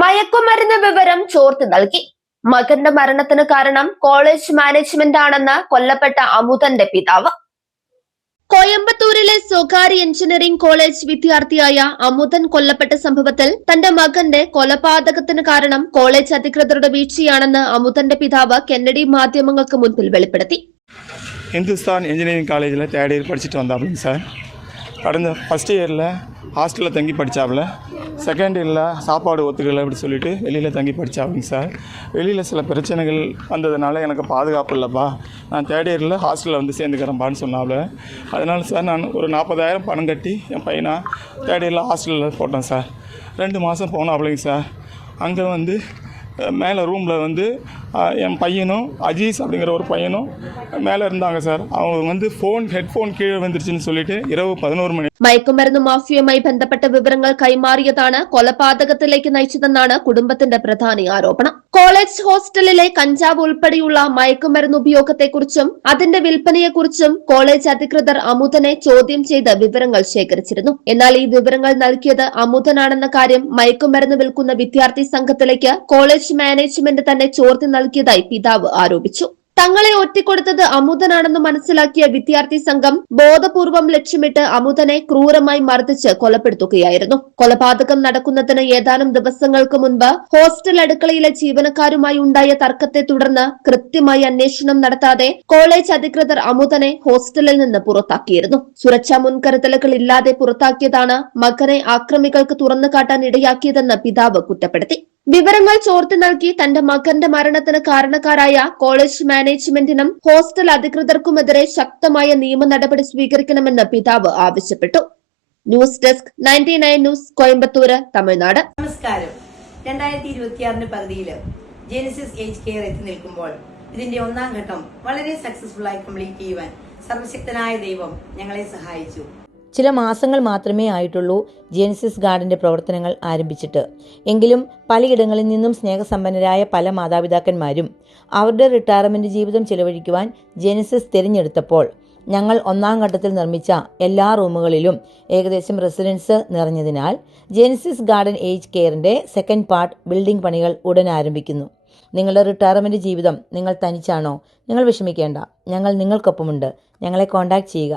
മയക്കുമരുന്ന് വിവരം ചോർത്തി നൽകി. മകന്റെ മരണത്തിന് കാരണം കോളേജ് മാനേജ്മെന്റ് ആണെന്ന് കൊല്ലപ്പെട്ട അമുതന്റെ പിതാവ്. കോയമ്പത്തൂരിലെ സ്വകാര്യ എഞ്ചിനീയറിംഗ് കോളേജ് വിദ്യാർത്ഥിയായ അമുതൻ കൊല്ലപ്പെട്ട സംഭവത്തിൽ തന്റെ മകന്റെ കൊലപാതകത്തിന് കാരണം കോളേജ് അധികൃതരുടെ വീഴ്ചയാണെന്ന് അമുതന്റെ പിതാവ് കെന്നഡി മാധ്യമങ്ങൾക്ക് മുൻപിൽ വെളിപ്പെടുത്തി. ഹിന്ദുസ്ഥാൻ എഞ്ചിനീയറിംഗ് കോളേജിൽ തേർഡ് ഇയർ പഠിച്ചിട്ട് വന്നാപ്പിங்க சார். கடந்த ஃபஸ்ட் இயரில் ஹாஸ்டலில் தங்கி படித்தாப்புல, செகண்ட் இயரில் சாப்பாடு ஒத்துக்கலை அப்படி சொல்லிட்டு வெளியில் தங்கி படித்தாப்புங்க சார். வெளியில் சில பிரச்சனைகள் வந்ததுனால எனக்கு பாதுகாப்பு இல்லைப்பா, நான் தேர்ட் இயரில் ஹாஸ்டலில் வந்து சேர்ந்துக்கிறேன்ப்பான்னு சொன்னாப்புல. அதனால் சார் நான் ஒரு 40,000 பணம் கட்டி என் பையனை தேர்ட் இயரில் ஹாஸ்டலில் போட்டேன் சார். 2 மாதம் போனாப்புலைங்க சார். அங்கே வந்து மேலே ரூமில் வந்து என் பையனும் அஜீஸ் அப்படிங்கிற ஒரு பையனும் மேலே இருந்தாங்க சார். அவங்க வந்து ஹெட்ஃபோன் கீழே வந்துருச்சுன்னு சொல்லிட்டு இரவு 11 മണി. മയക്കുമരുന്ന് മാഫിയയുമായി ബന്ധപ്പെട്ട വിവരങ്ങൾ കൈമാറിയതാണ് കൊലപാതകത്തിലേക്ക് നയിച്ചതെന്നാണ് കുടുംബത്തിന്റെ പ്രധാന ആരോപണം. കോളേജ് ഹോസ്റ്റലിലെ കഞ്ചാവ് ഉൾപ്പെടെയുള്ള മയക്കുമരുന്ന് ഉപയോഗത്തെക്കുറിച്ചും അതിന്റെ വിൽപ്പനയെക്കുറിച്ചും കോളേജ് അധികൃതർ അമുതനെ ചോദ്യം ചെയ്ത് വിവരങ്ങൾ ശേഖരിച്ചിരുന്നു. എന്നാൽ ഈ വിവരങ്ങൾ നൽകിയത് അമുതനാണെന്ന കാര്യം മയക്കുമരുന്ന് വിൽക്കുന്ന വിദ്യാർത്ഥി സംഘത്തിലേക്ക് കോളേജ് മാനേജ്മെന്റ് തന്നെ ചോർത്തി നൽകിയതായി പിതാവ് ആരോപിച്ചു. തങ്ങളെ ഒറ്റിക്കൊടുത്തത് അമുതനാണെന്ന് മനസ്സിലാക്കിയ വിദ്യാർത്ഥി സംഘം ബോധപൂർവം ലക്ഷ്യമിട്ട് അമുതനെ ക്രൂരമായി മർദ്ദിച്ച് കൊലപ്പെടുത്തുകയായിരുന്നു. കൊലപാതകം നടക്കുന്നതിന് ഏതാനും ദിവസങ്ങൾക്ക് മുൻപ് ഹോസ്റ്റൽ അടുക്കളയിലെ ജീവനക്കാരുമായി ഉണ്ടായ തർക്കത്തെ തുടർന്ന് കൃത്യമായി അന്വേഷണം നടത്താതെ കോളേജ് അധികൃതർ അമുതനെ ഹോസ്റ്റലിൽ നിന്ന് പുറത്താക്കിയിരുന്നു. സുരക്ഷാ മുൻകരുതലുകൾ ഇല്ലാതെ പുറത്താക്കിയതാണ് മകനെ ആക്രമികൾക്ക് തുറന്നുകാട്ടാൻ ഇടയാക്കിയതെന്ന് പിതാവ് കുറ്റപ്പെടുത്തി. വിവരങ്ങൾ ചോർത്തി നൽകി തന്റെ മകന്റെ മരണത്തിന് കാരണക്കാരായ കോളേജ് മാനേജ്മെന്റിനും ഹോസ്റ്റൽ അധികൃതർക്കുമെതിരെ ശക്തമായ നിയമ നടപടി സ്വീകരിക്കണമെന്ന് പിതാവ് ആവശ്യപ്പെട്ടു. News desk 99 news, Coimbatore, Tamil Nadu. നമസ്കാരം. 2026 പകുതിയിൽ ജെനിസിസ് ഏജ് കെയർ എത്തി നിൽക്കുമ്പോൾ ഇതിന്റെ 1ാം ഘട്ടം വളരെ സക്സസ്ഫുൾ ആയി കംപ്ലീറ്റ് ചെയ്യുവാൻ സർവശക്തനായ ദൈവം ഞങ്ങളെ സഹായിച്ചു. ചില മാസങ്ങൾ മാത്രമേ ആയിട്ടുള്ളൂ ജെനിസിസ് ഗാർഡന്റെ പ്രവർത്തനങ്ങൾ ആരംഭിച്ചിട്ട്. എങ്കിലും പലയിടങ്ങളിൽ നിന്നും സ്നേഹസമ്പന്നരായ പല മാതാപിതാക്കന്മാരും അവരുടെ റിട്ടയർമെന്റ് ജീവിതം ചെലവഴിക്കുവാൻ ജെനിസിസ് തിരഞ്ഞെടുത്തപ്പോൾ ഞങ്ങൾ 1ാം ഘട്ടത്തിൽ നിർമ്മിച്ച എല്ലാ റൂമുകളിലും ഏകദേശം റെസിഡൻസ് നിറഞ്ഞതിനാൽ ജെനിസിസ് ഗാർഡൻ ഏജ് കെയറിന്റെ സെക്കൻഡ് പാർട്ട് ബിൽഡിംഗ് പണികൾ ഉടൻ ആരംഭിക്കുന്നു. നിങ്ങളുടെ റിട്ടയർമെന്റ് ജീവിതം നിങ്ങൾ തനിച്ചാണോ? നിങ്ങൾ വിഷമിക്കേണ്ട, ഞങ്ങൾ നിങ്ങൾക്കൊപ്പമുണ്ട്. ഞങ്ങളെ കോൺടാക്ട് ചെയ്യുക.